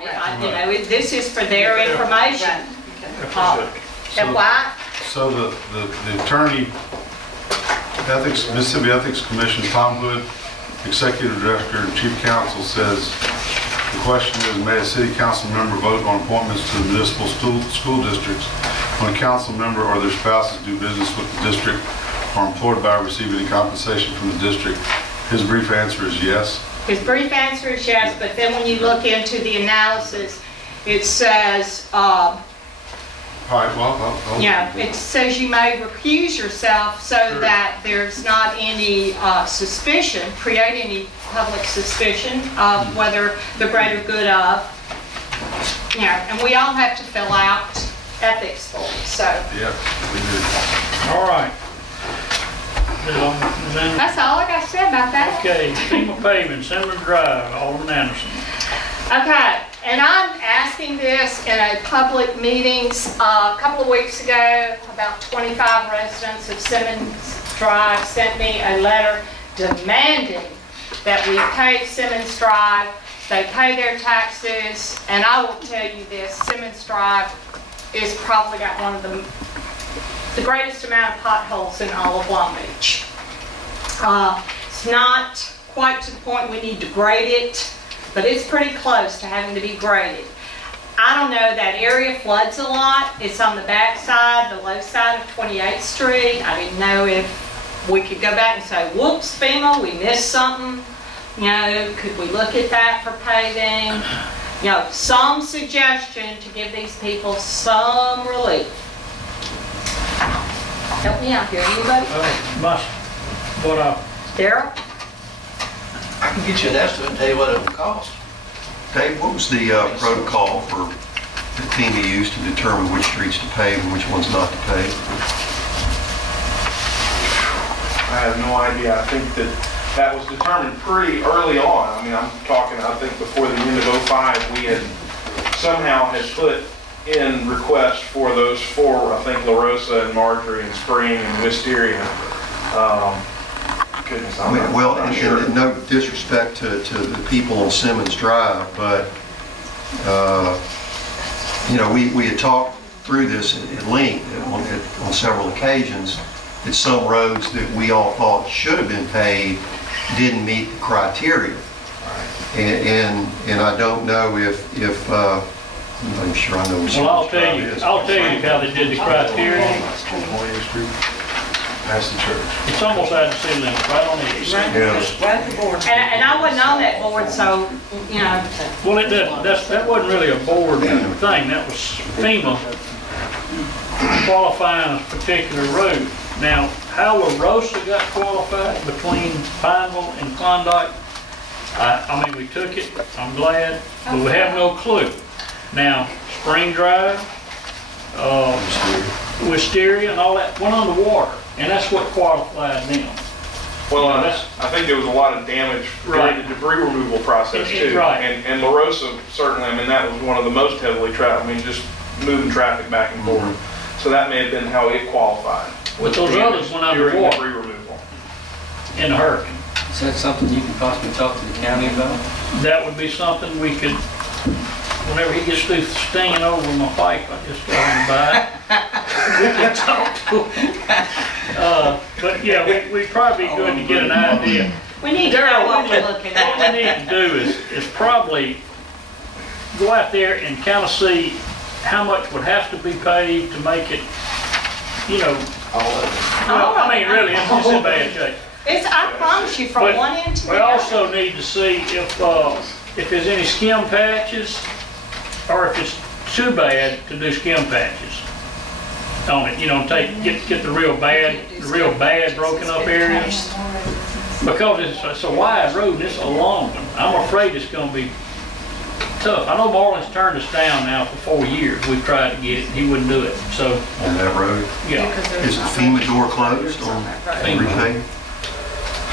You know, this is for their information. And why? So the attorney, Mississippi Ethics Commission, Tom Hood, Executive Director and Chief Counsel, says the question is, may a city council member vote on appointments to the municipal school districts when a council member or their spouses do business with the district or employed by or receive any compensation from the district? His brief answer is yes. His brief answer is yes, but then when you look into the analysis, it says, all right, well, yeah, it says you may recuse yourself so that there's not any suspicion, create any public suspicion of whether the greater good of, you know, and we all have to fill out ethics forms, so. Yeah, we do. All right. That's all I got to say about that. Okay, FEMA paving, Cinnamon Drive, Alderman Anderson. Okay, and I'm asking this in a public meetings a couple of weeks ago. About 25 residents of Simmons Drive sent me a letter demanding that we pay Simmons Drive. They pay their taxes, and I will tell you this, Simmons Drive is probably got one of the greatest amount of potholes in all of Long Beach. It's not quite to the point we need to grade it, but it's pretty close to having to be graded. I don't know, that area floods a lot. It's on the back side, the low side of 28th Street. I didn't know if we could go back and say, whoops, FEMA, we missed something. You know, could we look at that for paving? You know, some suggestion to give these people some relief. Help me out here, anybody? Daryl? I can get you an estimate and tell you what it would cost. Dave, what was the protocol for the FEMA used to determine which streets to pave and which ones not to pave? I have no idea. I think that was determined pretty early on. I mean, I'm talking, I think before the end of '05, we had somehow put in requests for those four, I think La Rosa and Marjorie and Spring and Wisteria. Goodness, I'm sure. And no disrespect to the people on Simmons Drive, but you know, we had talked through this at length on several occasions that some roads that we all thought should have been paved didn't meet the criteria, and I don't know if I'm sure I know. Well, I'll tell you how they did the criteria. Past the church. It's almost out of the city limits, right on the east. And I wasn't on that board, so, you know. Well, that wasn't really a board thing. That was FEMA qualifying a particular road. Now, how La Rosa got qualified between Pineville and Klondike, I mean, we took it, I'm glad, but we have no clue. Now, Spring Drive, Wisteria and all that went underwater, and that's what qualified them. Well, I think there was a lot of damage during the debris removal process too. Right. And La Rosa, certainly, I mean, that was one of the most heavily traveled, I mean, just moving traffic back and forth. So that may have been how it qualified. But those others went underwater debris removal. In a hurricane. Is that something you can possibly talk to the county about? That would be something we could, whenever he gets through stinging over my pipe, I just go him by. We can talk to him. But yeah, we'd probably be good to get an idea. We need to know what we're looking at. What we need to do is probably go out there and kind of see how much would have to be paved to make it, you know, well, I mean, really, it's in bad shape. I promise you, from one end to the other. We also need to see if there's any skim patches, or if it's too bad to do skim patches on it. You know, get the real bad broken up areas, because it's a wide road and it's a long one. I'm afraid it's going to be tough. I know Marlon's turned us down now for 4 years. We've tried to get it. He wouldn't do it. So on that road, yeah. Is the FEMA door closed on repaving?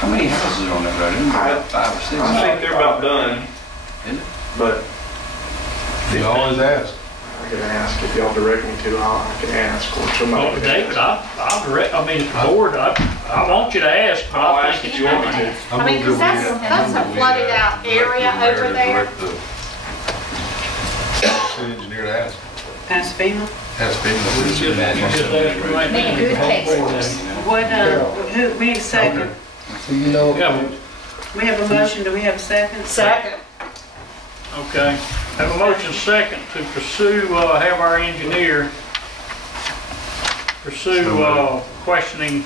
How many houses are on that road? About 5 or 6. I think they're about done. But you always ask. I can ask if y'all direct me to. I can ask. Or somebody. Well, David, I'll direct. I mean, if the board, I want you to ask. But I'll I ask think if you want me to. I mean, because that's a flooded out area over there. city engineer to ask. Ask FEMA. Ask FEMA. Man, good case. What, who, we need a second. So you know, Yeah, We have a motion, do we have a second? Second. okay. Have a motion second to pursue, have our engineer pursue, questioning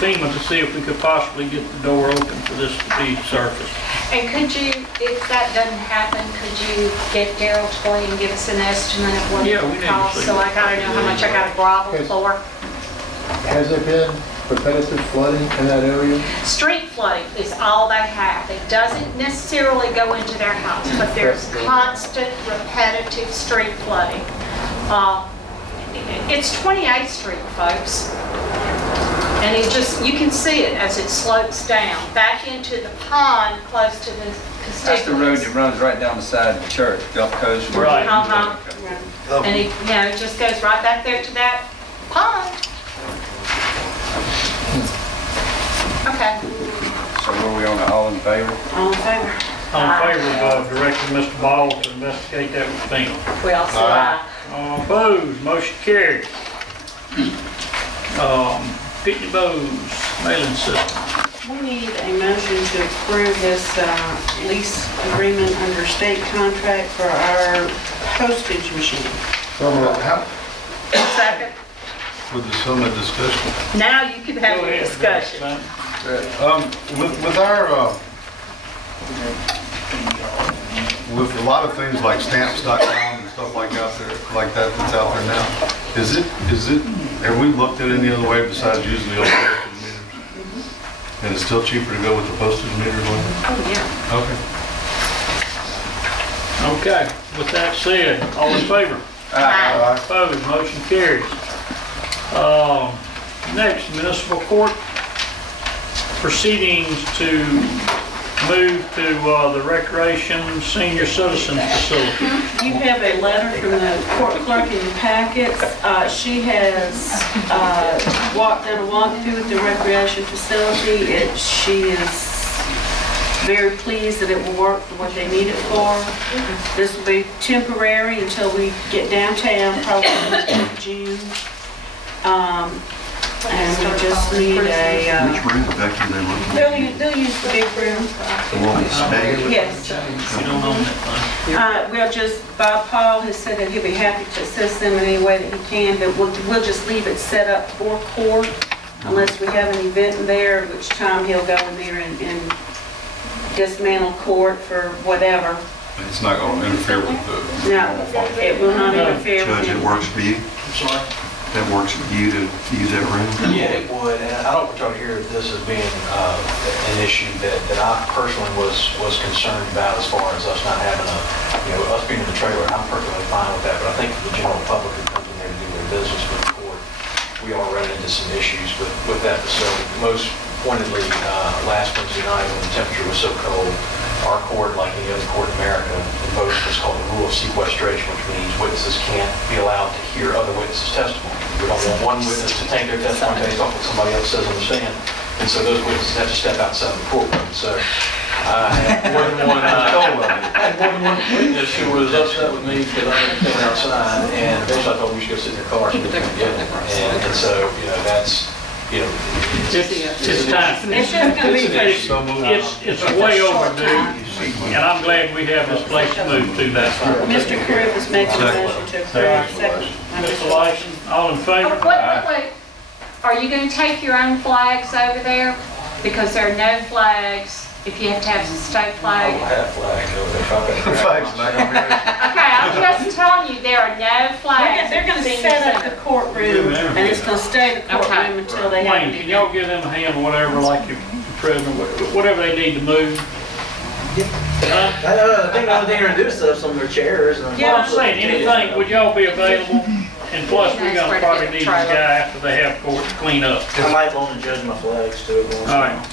FEMA to see if we could possibly get the door open for this to be surfaced. And could you, if that doesn't happen, could you get Daryl to go ahead and give us an estimate of what Yeah, it we would need to cost? see So that. I gotta know how much I gotta grovel for. has there been repetitive flooding in that area? Street flooding is all they have. It doesn't necessarily go into their house, but there's constant repetitive street flooding. It's 28th Street, folks. And it just, you can see it as it slopes down back into the pond close to the That's the road constituents. that runs right down the side of the church, Gulf Coast. Right. And it, you know, it just goes right back there to that pond. Okay. So were we on the all in favor? All in favor? All in favor of directing Mr. Ball to investigate that with FEMA? We all say aye. All opposed, motion carried. Pitney Bowes mailing system. We need a motion to approve this lease agreement under state contract for our postage machine. Second. With the summit discussion. Now you can have Go a ahead, discussion. With our, with a lot of things like stamps.com and stuff like that's out there now, is it, have we looked at any other way besides using the old postage meters? And it's still cheaper to go with the postage meter one? Oh, yeah. Okay. Okay, with that said, all in favor? Aye. Opposed, motion carries. Next, municipal court proceedings to move to the Recreation Senior Citizens Facility. You have a letter from the court clerk in your packets. She has done a walkthrough at the recreation facility. She is very pleased that it will work for what they need it for. This will be temporary until we get downtown, probably in June. And we just need a, Which room, Becky, they looking? they'll use the big room. The one with space? Yes. You don't own that We'll just, Bob Paul has said that he'll be happy to assist them in any way that he can, but we'll just leave it set up for court unless we have an event in there, at which time he'll go in there and dismantle court for whatever. It's not going to interfere with the... No, it will not interfere with Judge, it him. works for you? I'm sorry? That works for you to use that room? Yeah, it would, and I don't want y'all to hear this as being an issue that I personally was concerned about as far as us not having us being in the trailer. I'm perfectly fine with that, but I think for the general public who comes in there to do their business with the court, we all run into some issues with that facility. Most pointedly, last Wednesday night when the temperature was so cold, our court, like any other court in America, imposed what's called the rule of sequestration, which means witnesses can't be allowed to hear other witnesses' testimony. We don't want one witness to take their testimony based off what somebody else says on the stand. And so those witnesses have to step outside the courtroom. So I had more than one witness who was upset with me because I had to come outside, and eventually I told them we should go sit in their car so we couldn't get them. And so, that's, It's time. It's just gonna be It's way overdue, and I'm glad we have this place to move to that. Mr. Carruth is making a motion to approve. Second. Mr. Lyson, all in favor? Wait. Are you going to take your own flags over there? Because there are no flags if you have to have a state I flag. will have flags over there. The flag's not going to be there. Okay, I'm just telling you, there are no flags. They're gonna set up the courtroom, and it's gonna stay the courtroom until they have Wayne, it. can y'all give them a hand or whatever, like your president, whatever they need to move? I think the only thing they're gonna do is set up some of their chairs. And Well, I'm saying, anything, would y'all be available? And plus, we're gonna probably need a guy after they have court to clean up. I might loan and judge my flags too. All right.